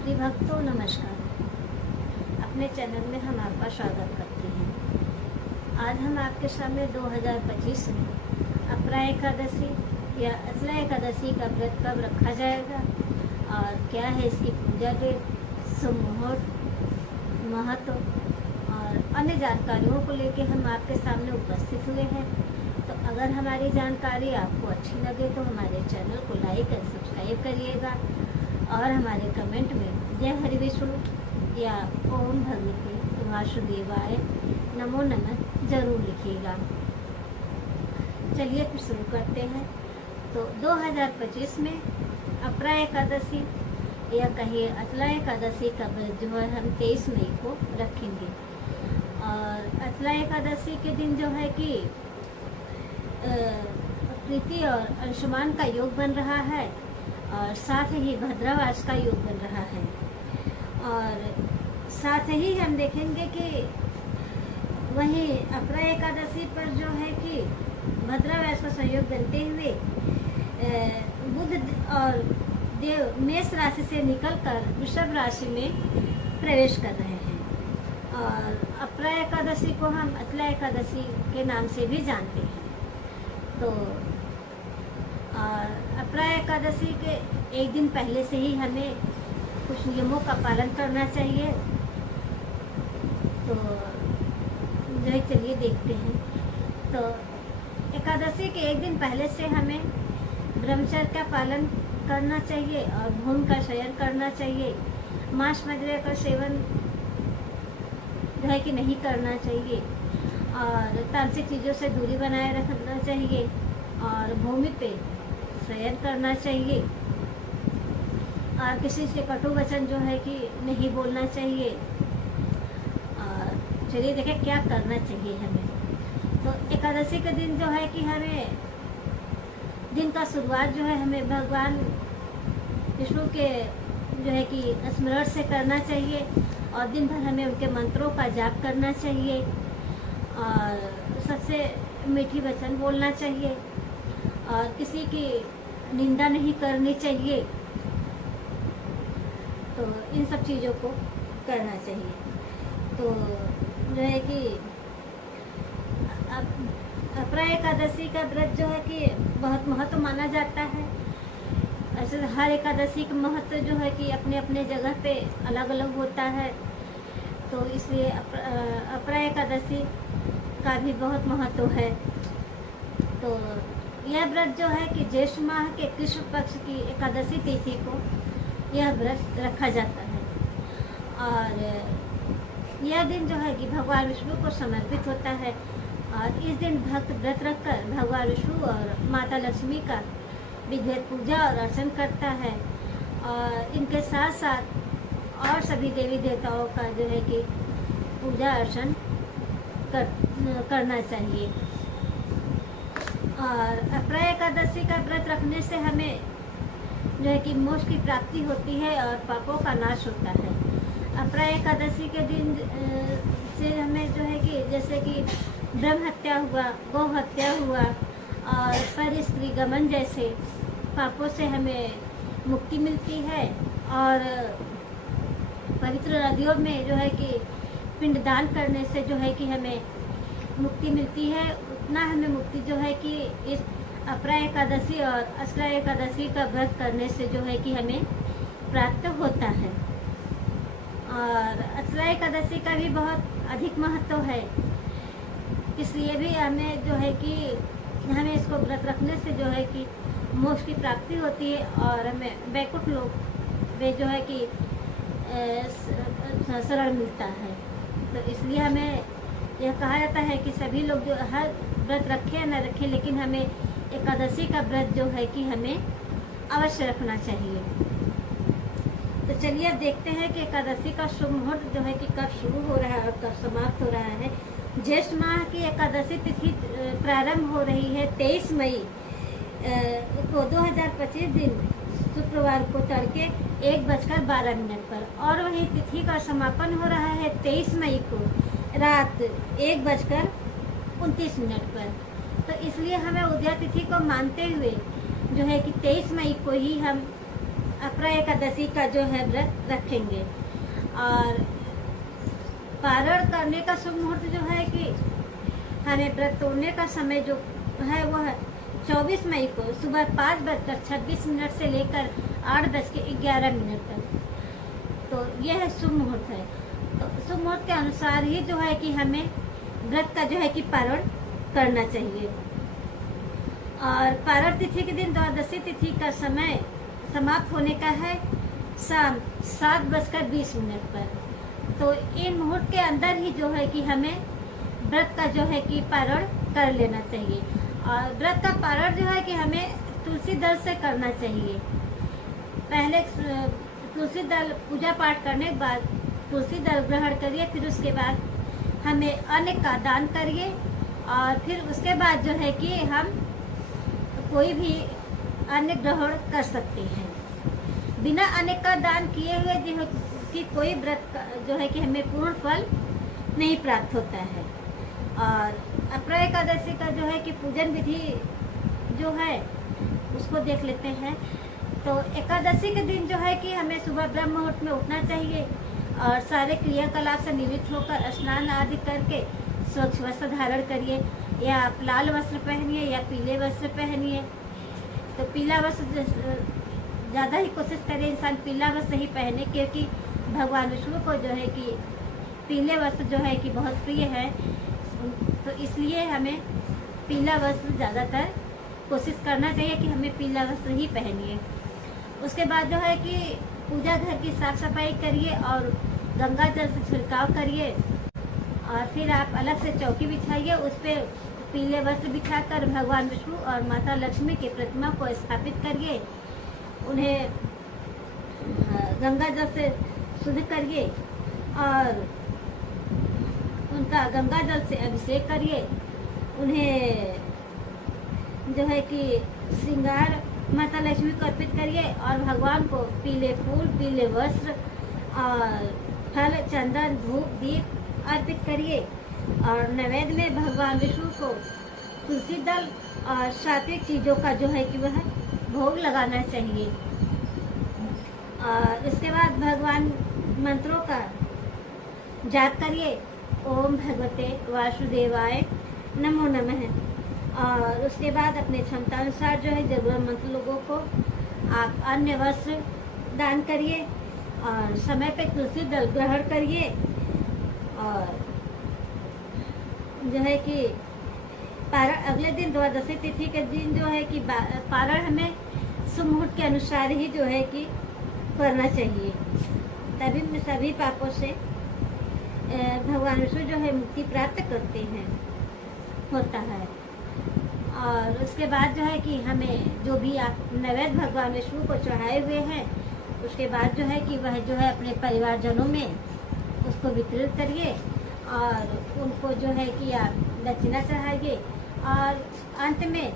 प्रिय भक्तों नमस्कार। अपने चैनल में हम आपका स्वागत करते हैं। आज हम आपके सामने 2025 में अपरा एकादशी या असला एकादशी का व्रत कब रखा जाएगा और क्या है इसकी पूजा के शुभ मुहूर्त, महत्व और अन्य जानकारियों को लेकर हम आपके सामने उपस्थित हुए हैं। तो अगर हमारी जानकारी आपको अच्छी लगे तो हमारे चैनल को लाइक और सब्सक्राइब करिएगा और हमारे कमेंट में जय हरि विष्णु या ओम भगवते वासुदेवाय नमो नमः जरूर लिखिएगा। चलिए फिर शुरू करते हैं। तो 2025 में अपरा एकादशी या कहिए असला एकादशी का व्रत जो है हम 23 मई को रखेंगे। और असला एकादशी के दिन जो है कि प्रीति और अंशुमान का योग बन रहा है और साथ ही भद्रावास का योग बन रहा है। और साथ ही हम देखेंगे कि वहीं अपरा एकादशी पर जो है कि भद्रावास का संयोग बनते हुए बुध और देव मेष राशि से निकलकर वृषभ राशि में प्रवेश कर रहे हैं। और अपरा एकादशी को हम असला एकादशी के नाम से भी जानते हैं। तो अपरा एकादशी के एक दिन पहले से ही हमें कुछ नियमों का पालन करना चाहिए। तो जो है चलिए देखते हैं। तो एकादशी के एक दिन पहले से हमें ब्रह्मचर्य का पालन करना चाहिए और भूमि का शयन करना चाहिए। मांस मदिरा का सेवन जो है कि नहीं करना चाहिए और तामसिक चीज़ों से दूरी बनाए रखना चाहिए और भूमि पे शयन करना चाहिए और किसी से कटु वचन जो है कि नहीं बोलना चाहिए। और चलिए देखें क्या करना चाहिए हमें। तो एकादशी के दिन जो है कि हमें दिन का शुरुआत जो है हमें भगवान विष्णु के जो है कि स्मरण से करना चाहिए और दिन भर हमें उनके मंत्रों का जाप करना चाहिए और सबसे मीठी वचन बोलना चाहिए और किसी की निंदा नहीं करनी चाहिए। तो इन सब चीज़ों को करना चाहिए। तो जो है कि अपरा एकादशी का व्रत जो है कि बहुत महत्व माना जाता है। ऐसे हर एकादशी का महत्व जो है कि अपने अपने जगह पे अलग अलग होता है। तो इसलिए अपरा एकादशी का भी बहुत महत्व है। तो यह व्रत जो है कि ज्येष्ठ माह के कृष्ण पक्ष की एकादशी तिथि को यह व्रत रखा जाता है। और यह दिन जो है कि भगवान विष्णु को समर्पित होता है और इस दिन भक्त व्रत रखकर भगवान विष्णु और माता लक्ष्मी का विधिवत पूजा और अर्चन करता है। और इनके साथ साथ और सभी देवी देवताओं का जो है कि पूजा अर्चन करना चाहिए। और अपरा एकादशी का व्रत रखने से हमें जो है कि मोक्ष की प्राप्ति होती है और पापों का नाश होता है। अपरा एकादशी के दिन से हमें जो है कि जैसे कि ब्रह्म हत्या हुआ, गौ हत्या हुआ और पर स्त्री गमन जैसे पापों से हमें मुक्ति मिलती है। और पवित्र नदियों में जो है कि पिंडदान करने से जो है कि हमें मुक्ति मिलती है। उतना हमें मुक्ति जो है कि इस अपरा एकादशी और असला एकादशी का व्रत करने से जो है कि हमें प्राप्त होता है। और असला एकादशी का भी बहुत अधिक महत्व है। इसलिए भी हमें जो है कि हमें इसको व्रत रखने से जो है कि मोक्ष की प्राप्ति होती है और हमें वैकुंठ लोक में जो है कि शरण मिलता है। तो इसलिए हमें यह कहा जाता है कि सभी लोग जो हर व्रत रखें या न रखें लेकिन हमें एकादशी का व्रत जो है कि हमें अवश्य रखना चाहिए। तो चलिए अब देखते हैं कि एकादशी का शुभ मुहूर्त जो है कि कब शुरू हो रहा है और कब समाप्त हो रहा है। ज्येष्ठ माह की एकादशी तिथि प्रारंभ हो रही है 23 मई को 2025 दिन शुक्रवार को तड़के 1:12 पर और वही तिथि का समापन हो रहा है 23 मई को रात 1:29 पर। तो इसलिए हमें उदया तिथि को मानते हुए जो है कि 23 मई को ही हम अपरा एकादशी का जो है व्रत रखेंगे। और पारण करने का शुभ मुहूर्त जो है कि हमें व्रत तोड़ने का समय जो है वो है 24 मई को सुबह 5:26 से लेकर 8:11 तक। तो यह है शुभ मुहूर्त है। तो शुभ मुहूर्त के अनुसार ही जो है कि हमें व्रत का जो है कि पारण करना चाहिए। और पारण तिथि के दिन द्वादशी तिथि का समय समाप्त होने का है शाम 7:20 पर। तो इन मुहूर्त के अंदर ही जो है कि हमें व्रत का जो है कि पारण कर लेना चाहिए। और व्रत का पारण जो है कि हमें तुलसी दल से करना चाहिए। पहले तुलसी दल पूजा पाठ करने के बाद तुलसी दल ग्रहण करिए, फिर उसके बाद हमें अन्न का दान करिए। और फिर उसके बाद जो है कि हम कोई भी अन्न ग्रहण कर सकते हैं। बिना अन्न का दान किए हुए जो कि कोई व्रत जो है कि हमें पूर्ण फल नहीं प्राप्त होता है। और अपरा एकादशी का जो है कि पूजन विधि जो है उसको देख लेते हैं। तो एकादशी के दिन जो है कि हमें सुबह ब्रह्म मुहूर्त में उठना चाहिए और सारे क्रियाकलाप से निवृत्त होकर स्नान आदि करके स्वच्छ वस्त्र धारण करिए, या आप लाल वस्त्र पहनिए या पीले वस्त्र पहनिए। तो पीला वस्त्र ज़्यादा ही कोशिश करें इंसान पीला वस्त्र ही पहने, क्योंकि भगवान विष्णु को जो है कि पीले वस्त्र जो है कि बहुत प्रिय है। तो इसलिए हमें पीला वस्त्र ज़्यादातर कोशिश करना चाहिए कि हमें पीला वस्त्र ही पहनिए। उसके बाद जो है कि पूजा घर की साफ सफाई करिए और गंगा जल से छिड़काव करिए। और फिर आप अलग से चौकी बिछाइए, उस पर पीले वस्त्र बिछाकर भगवान विष्णु और माता लक्ष्मी की प्रतिमा को स्थापित करिए। उन्हें गंगा जल से शुद्ध करिए और उनका गंगा जल से अभिषेक करिए। उन्हें जो है कि श्रृंगार माता लक्ष्मी को अर्पित करिए और भगवान को पीले फूल, पीले वस्त्र और फल, चंदन, धूप, दीप अर्पित करिए। और नैवेद्य में भगवान विष्णु को तुलसी दल और सात्विक चीज़ों का जो है कि वह भोग लगाना चाहिए। और इसके बाद भगवान मंत्रों का जाप करिए, ओम भगवते वासुदेवाय नमो नमः। और उसके बाद अपने क्षमता अनुसार जो है जरूरतमंद लोगों को आप अन्य वस्त्र दान करिए और समय पे तुलसी दल ग्रहण करिए। और जो है कि पारण अगले दिन द्वादशी तिथि के दिन जो है कि पारण हमें शुभ मुहूर्त के अनुसार ही जो है कि करना चाहिए, तभी सभी पापों से भगवान विष्णु जो है मुक्ति प्राप्त करते हैं होता है। और उसके बाद जो है कि हमें जो भी आप नैवेद्य भगवान विष्णु को चढ़ाए हुए हैं, उसके बाद जो है कि वह जो है अपने परिवारजनों में उसको वितरित करिए और उनको जो है कि आप दक्षिणा चढ़ाइए। और अंत में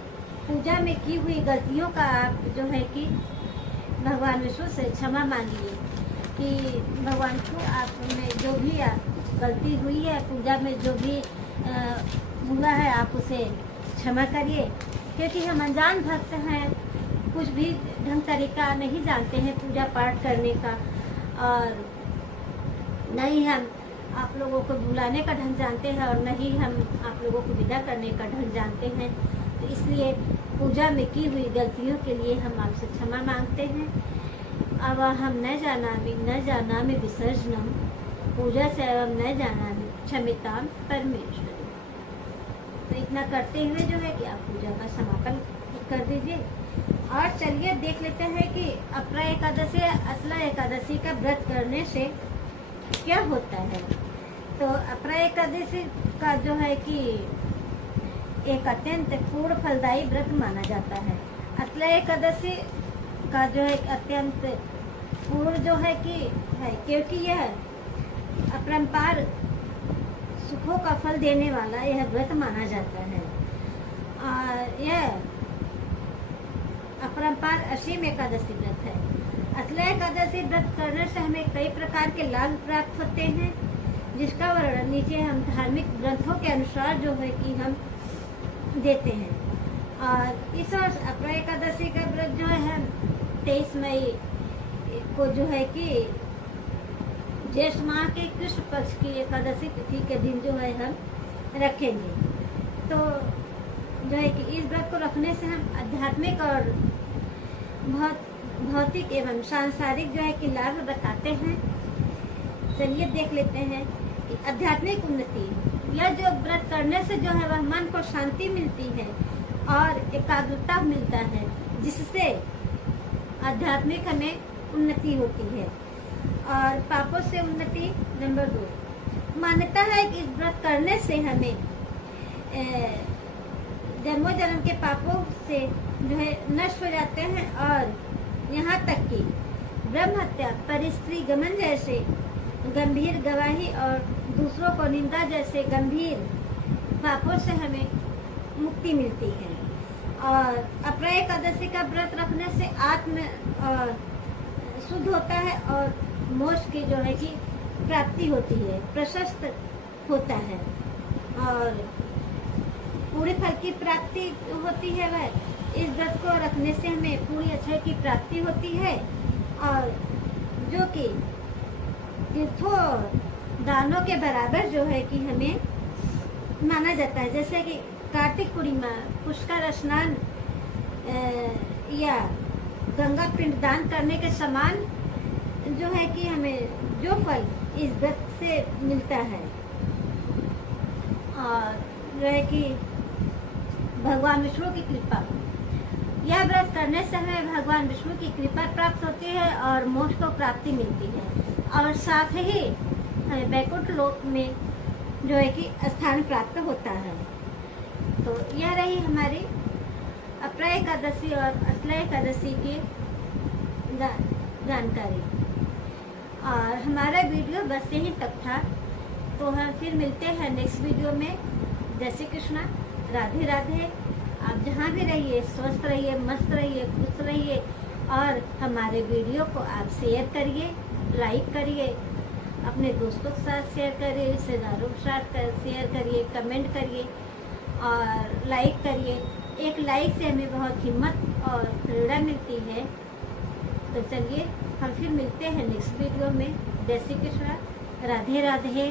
पूजा में की हुई गलतियों का आप जो है कि भगवान विष्णु से क्षमा मांगिए कि भगवान को आप में जो भी गलती हुई है, पूजा में जो भी हुआ है, आप उसे क्षमा करिए। क्योंकि हम अनजान भक्त हैं, कुछ भी ढंग तरीका नहीं जानते हैं पूजा पाठ करने का, और न ही हम आप लोगों को बुलाने का ढंग जानते हैं और न ही हम आप लोगों को विदा करने का ढंग जानते हैं। तो इसलिए पूजा में की हुई गलतियों के लिए हम आपसे क्षमा मांगते हैं। अब हम न जानामि विसर्जनम पूजा से एवं न जानामि क्षम्यताम परमेश्वरी। तो इतना करते हुए जो है कि आप पूजा का समापन कर दीजिए। और चलिए देख लेते हैं कि अपरा एकादशी असला एकादशी का व्रत करने से क्या होता है। तो अपरा एकादशी का जो है कि एक अत्यंत पूर्ण फलदायी व्रत माना जाता है। असला एकादशी का जो है अत्यंत पूर्ण जो है कि है, क्योंकि यह अपरंपार सुखों का फल देने वाला यह व्रत माना जाता है। और यह अपरंपार असीम एकादशी व्रत है। असला एकादशी व्रत करने से हमें कई प्रकार के लाभ प्राप्त होते हैं, जिसका वर्णन नीचे हम धार्मिक ग्रंथों के अनुसार जो है कि हम देते हैं। और इस वर्ष अपरा एकादशी का व्रत जो है 23 मई को जो है कि ज्येष्ठ माह के कृष्ण पक्ष की एकादशी तिथि के दिन जो है हम रखेंगे। तो जो है कि इस व्रत को रखने से हम आध्यात्मिक और भौतिक एवं सांसारिक जो है कि लाभ बताते हैं। चलिए देख लेते हैं कि आध्यात्मिक उन्नति, यह जो व्रत करने से जो है वह मन को शांति मिलती है और एकाग्रता मिलता है, जिससे आध्यात्मिक हमें उन्नति होती है। और पापों से उन्नति नंबर 2, मान्यता है कि इस व्रत करने से हमें जन्मों जन्म के पापों से जो है नष्ट हो जाते हैं और यहाँ तक कि ब्रह्म हत्या, परिस्त्री गमन जैसे गंभीर गवाही और दूसरों को निंदा जैसे गंभीर पापों से हमें मुक्ति मिलती है। और अप्रय एकादशी का व्रत रखने से आत्म शुद्ध होता है और मोक्ष की जो है कि प्राप्ति होती है, प्रशस्त होता है और पूरे फल की प्राप्ति होती है। वह इस व्रत को रखने से हमें पूरी अक्षय की प्राप्ति होती है और जो कि तीर्थों दानों के बराबर जो है कि हमें माना जाता है। जैसे कि कार्तिक पूर्णिमा, पुष्कर स्नान या गंगा पिंड दान करने के समान जो है कि हमें जो फल इस व्रत से मिलता है। और जो है कि भगवान विष्णु की कृपा, यह व्रत करने से हमें भगवान विष्णु की कृपा प्राप्त होती है और मोक्ष को प्राप्ति मिलती है और साथ ही हमें वैकुंठ लोक में जो है कि स्थान प्राप्त होता है। तो यह रही हमारी अप्रय एकादशी और अश्लेष एकादशी की जानकारी। और हमारा वीडियो बस यहीं तक था। तो हम फिर मिलते हैं नेक्स्ट वीडियो में। जय श्री कृष्णा, राधे राधे। आप जहाँ भी रहिए स्वस्थ रहिए, मस्त रहिए, खुश रहिए और हमारे वीडियो को आप शेयर करिए, लाइक करिए, अपने दोस्तों के साथ शेयर करिए, रिश्तेदारों के साथ शेयर करिए, कमेंट करिए और लाइक करिए। एक लाइक से हमें बहुत हिम्मत और प्रेरणा मिलती है। तो चलिए हम फिर मिलते हैं नेक्स्ट वीडियो में। जय श्री कृष्ण, राधे राधे।